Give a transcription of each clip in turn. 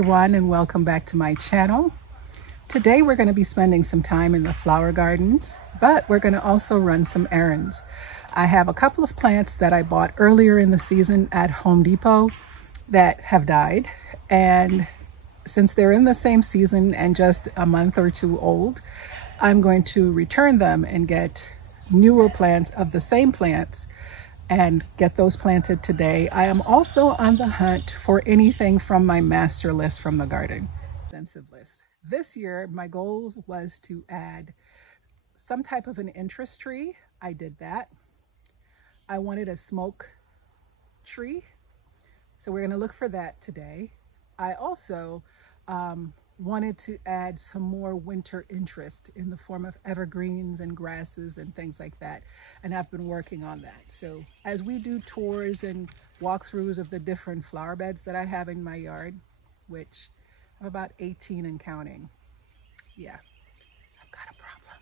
everyone, and welcome back to my channel. Today we're going to be spending some time in the flower gardens, but we're going to also run some errands. I have a couple of plants that I bought earlier in the season at Home Depot that have died, and since they're in the same season and just a month or two old, I'm going to return them and get newer plants of the same plants and get those planted today. I am also on the hunt for anything from my master list from the garden. Extensive list. This year, my goal was to add some type of an interest tree. I did that. I wanted a smoke tree, so we're going to look for that today. I also wanted to add some more winter interest in the form of evergreens and grasses and things like that, and I've been working on that. So as we do tours and walkthroughs of the different flower beds that I have in my yard, which I'm about 18 and counting, yeah, I've got a problem.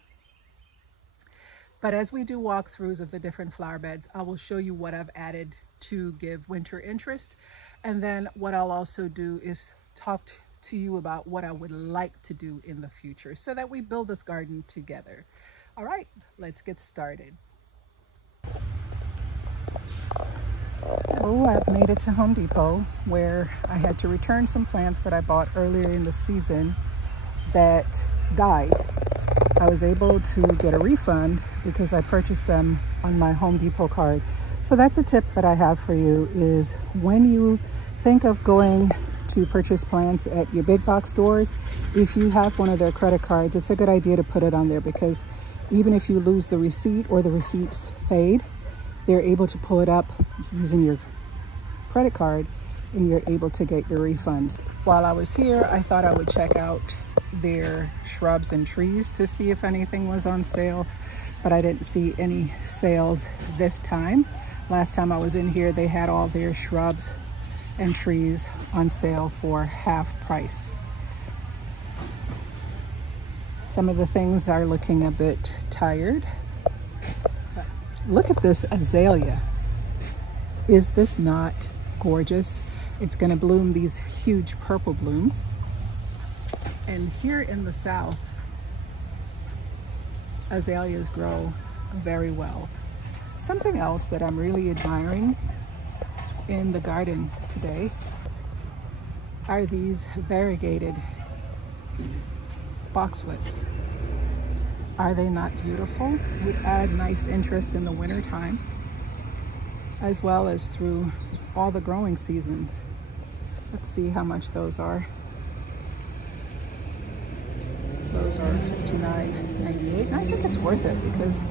But as we do walkthroughs of the different flower beds, I will show you what I've added to give winter interest, and then what I'll also do is talk to you about what I would like to do in the future so that we build this garden together. All right, let's get started. So I've made it to Home Depot, where I had to return some plants that I bought earlier in the season that died. I was able to get a refund because I purchased them on my Home Depot card. So that's a tip that I have for you, is when you think of going to purchase plants at your big box stores, if you have one of their credit cards, it's a good idea to put it on there, because even if you lose the receipt or the receipts fade, they're able to pull it up using your credit card and you're able to get your refunds. While I was here, I thought I would check out their shrubs and trees to see if anything was on sale, but I didn't see any sales this time. Last time I was in here, they had all their shrubs and trees on sale for half price. Some of the things are looking a bit tired. But look at this azalea. Is this not gorgeous? It's going to bloom these huge purple blooms. And here in the south, azaleas grow very well. Something else that I'm really admiring in the garden today are these variegated boxwoods. Are they not beautiful? Would add nice interest in the winter time, as well as through all the growing seasons. Let's see how much those are. Those are $59.98, and I think it's worth it because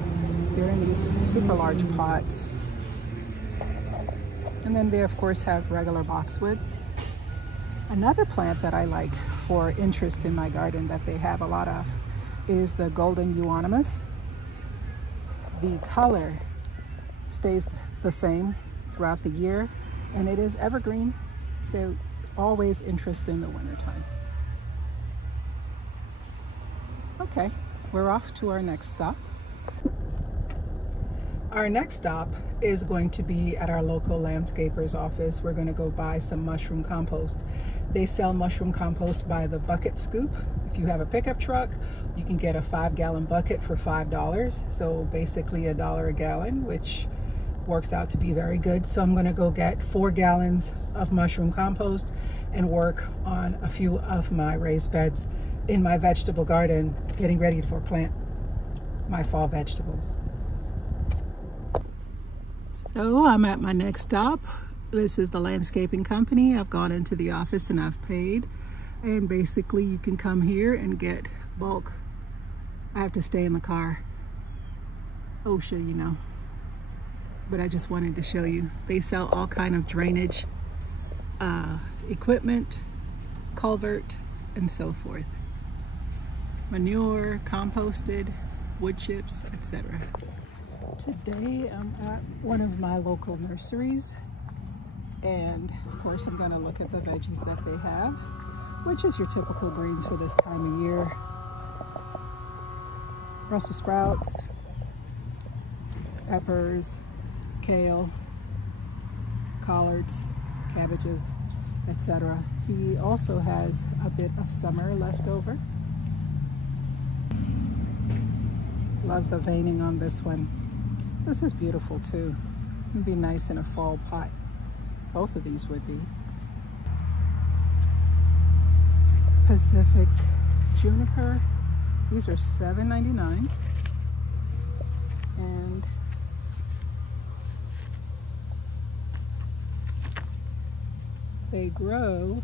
they're in these super large pots. And then they of course have regular boxwoods. Another plant that I like for interest in my garden that they have a lot of is the golden Euonymus. The color stays the same throughout the year, and it is evergreen, so always interest in the wintertime. Okay, we're off to our next stop. Our next stop is going to be at our local landscaper's office. We're going to go buy some mushroom compost. They sell mushroom compost by the bucket scoop. If you have a pickup truck, you can get a 5-gallon bucket for $5. So basically $1 a gallon, which works out to be very good. So I'm going to go get 4 gallons of mushroom compost and work on a few of my raised beds in my vegetable garden, getting ready for plant my fall vegetables. So I'm at my next stop. This is the landscaping company. I've gone into the office and I've paid. And basically you can come here and get bulk. I have to stay in the car. Oh, sure, you know. But I just wanted to show you. They sell all kind of drainage equipment, culvert, and so forth. Manure, composted, wood chips, etc. Today I'm at one of my local nurseries, and of course I'm going to look at the veggies that they have, which is your typical greens for this time of year. Brussels sprouts, peppers, kale, collards, cabbages, etc. He also has a bit of summer left over. Love the veining on this one. This is beautiful too. It'd be nice in a fall pot. Both of these would be. Pacific juniper. These are $7.99. And they grow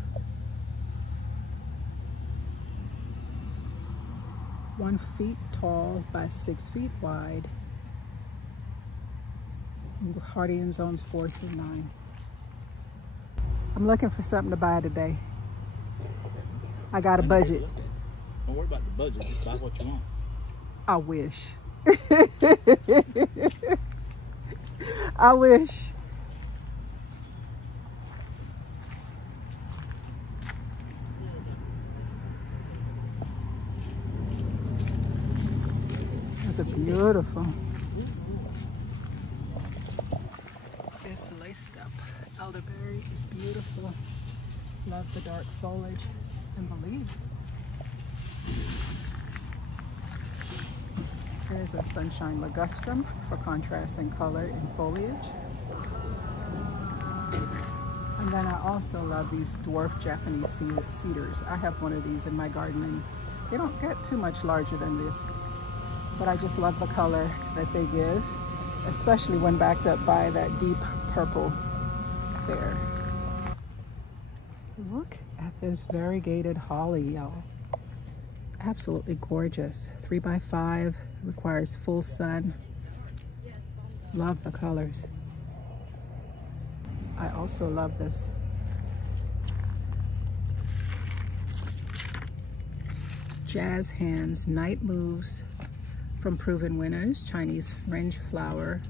1 feet tall by 6 feet wide. Hardy in zones 4 through 9. I'm looking for something to buy today. I got a budget. Don't worry about the budget, just buy what you want. I wish. I wish. These are beautiful. This laced up elderberry is beautiful. Love the dark foliage and the leaves. Here's a sunshine ligustrum for contrast and color in foliage. And then I also love these dwarf Japanese cedars. I have one of these in my garden and they don't get too much larger than this. But I just love the color that they give, especially when backed up by that deep purple there. Look at this variegated holly, y'all. Absolutely gorgeous. 3x5, requires full sun. Love the colors. I also love this. Jazz Hands Night Moves from Proven Winners, Chinese Fringe flower.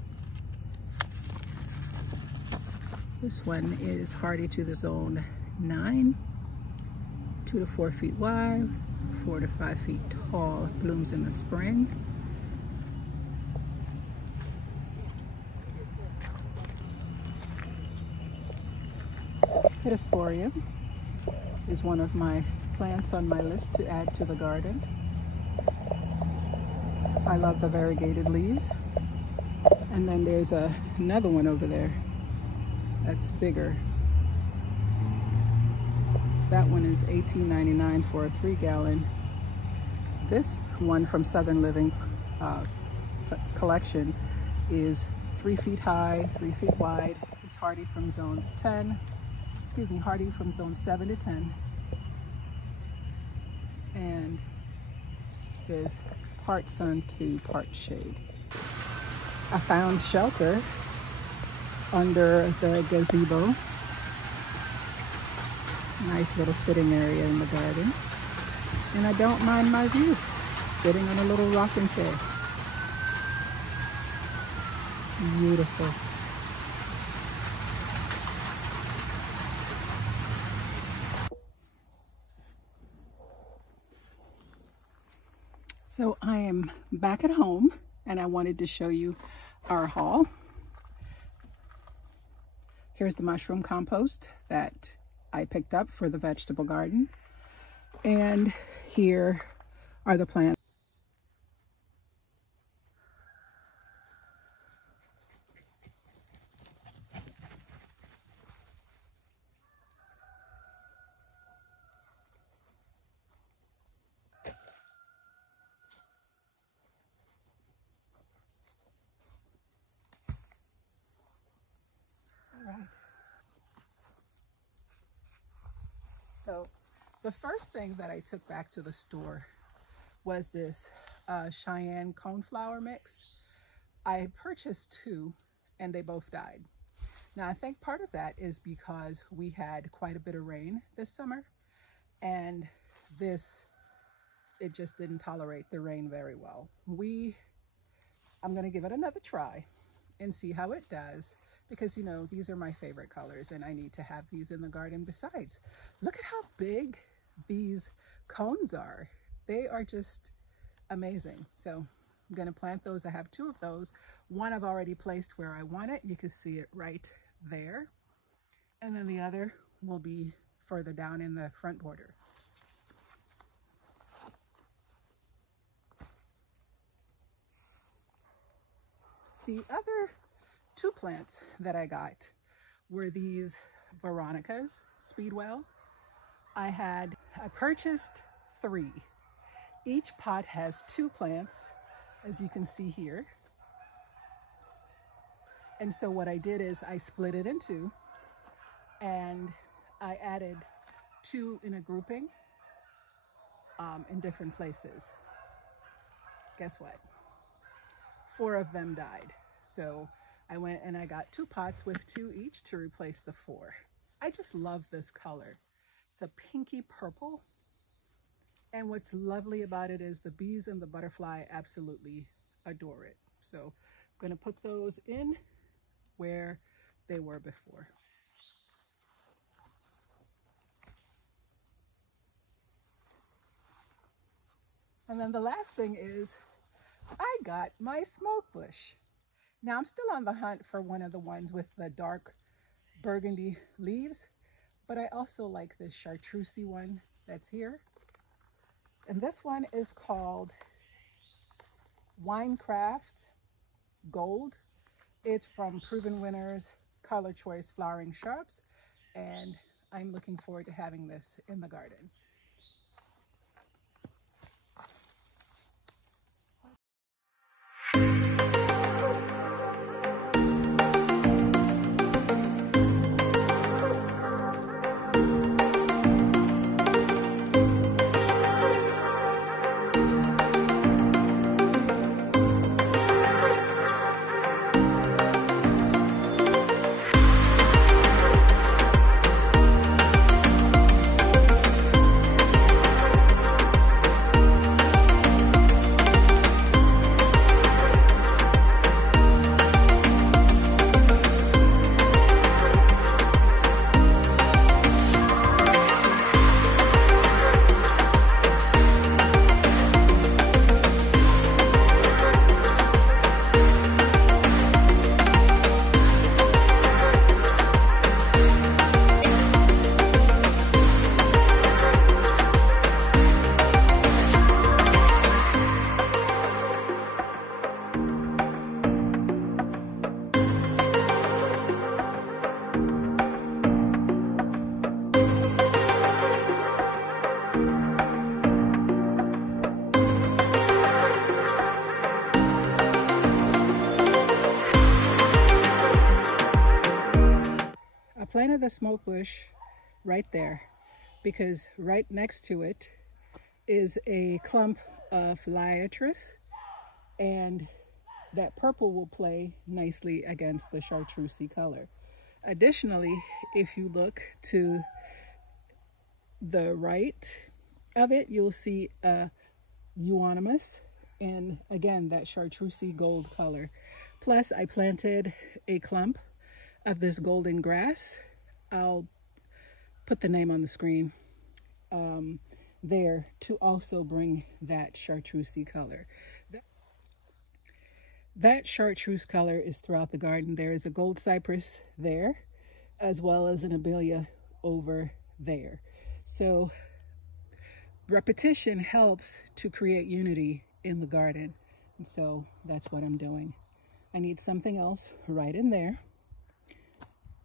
This one is hardy to the zone 9, 2 to 4 feet wide, 4 to 5 feet tall, blooms in the spring. Hitasporium is one of my plants on my list to add to the garden. I love the variegated leaves. And then there's another one over there that's bigger. That one is $18.99 for a 3-gallon. This one from Southern Living collection is 3 feet high, 3 feet wide. It's hardy from zones 10, hardy from zone 7 to 10. And there's part sun to part shade. I found shelter under the gazebo. Nice little sitting area in the garden. And I don't mind my view, sitting on a little rocking chair. Beautiful. So I am back at home and I wanted to show you our haul. Here's the mushroom compost that I picked up for the vegetable garden. And here are the plants. So the first thing that I took back to the store was this Cheyenne Coneflower mix. I purchased 2 and they both died. Now I think part of that is because we had quite a bit of rain this summer and it just didn't tolerate the rain very well. I'm gonna give it another try and see how it does, because you know, these are my favorite colors and I need to have these in the garden. Besides, look at how big these cones are. They are just amazing. So I'm gonna plant those. I have 2 of those. One I've already placed where I want it. You can see it right there. And then the other will be further down in the front border. The other two plants that I got were these Veronicas, Speedwell. I purchased 3. Each pot has 2 plants, as you can see here. And so what I did is I split it in 2, and I added 2 in a grouping in different places. Guess what? 4 of them died. So I went and I got 2 pots with 2 each to replace the 4. I just love this color. It's a pinky purple. And what's lovely about it is the bees and the butterfly absolutely adore it. So I'm going to put those in where they were before. And then the last thing is I got my smoke bush. Now I'm still on the hunt for one of the ones with the dark burgundy leaves, but I also like this chartreusey one that's here. And this one is called Winecraft Gold. It's from Proven Winners Color Choice Flowering Shrubs, and I'm looking forward to having this in the garden. Planted the smoke bush right there because right next to it is a clump of liatris, and that purple will play nicely against the chartreusey color. Additionally, if you look to the right of it, you'll see a Euonymus, and again that chartreusey gold color. Plus I planted a clump of this golden grass. I'll put the name on the screen there to also bring that chartreusey color. That chartreuse color is throughout the garden. There is a gold cypress there, as well as an abelia over there. So repetition helps to create unity in the garden. And so that's what I'm doing. I need something else right in there.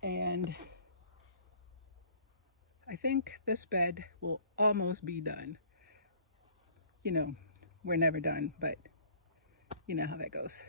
And I think this bed will almost be done. You know, we're never done, but you know how that goes.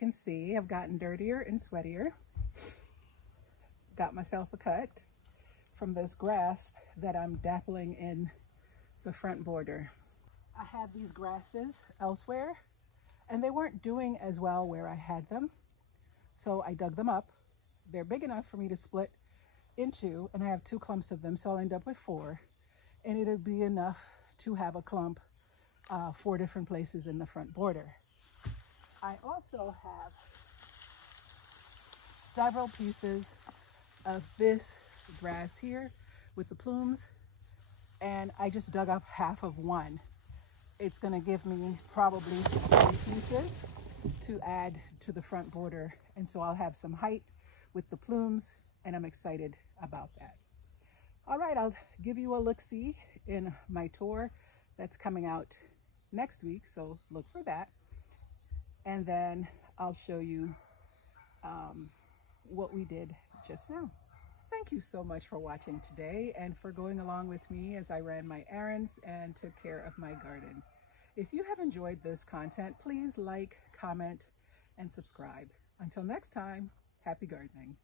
can see, I've gotten dirtier and sweatier. Got myself a cut from this grass that I'm dappling in the front border. I had these grasses elsewhere and they weren't doing as well where I had them. So I dug them up. They're big enough for me to split into, and I have 2 clumps of them, so I'll end up with 4. And it'll be enough to have a clump 4 different places in the front border. I also have several pieces of this grass here with the plumes, and I just dug up half of one. It's going to give me probably 3 pieces to add to the front border, and so I'll have some height with the plumes, and I'm excited about that. All right, I'll give you a look-see in my tour that's coming out next week, so look for that. And then I'll show you what we did just now. Thank you so much for watching today and for going along with me as I ran my errands and took care of my garden. If you have enjoyed this content, please like, comment, and subscribe. Until next time, happy gardening.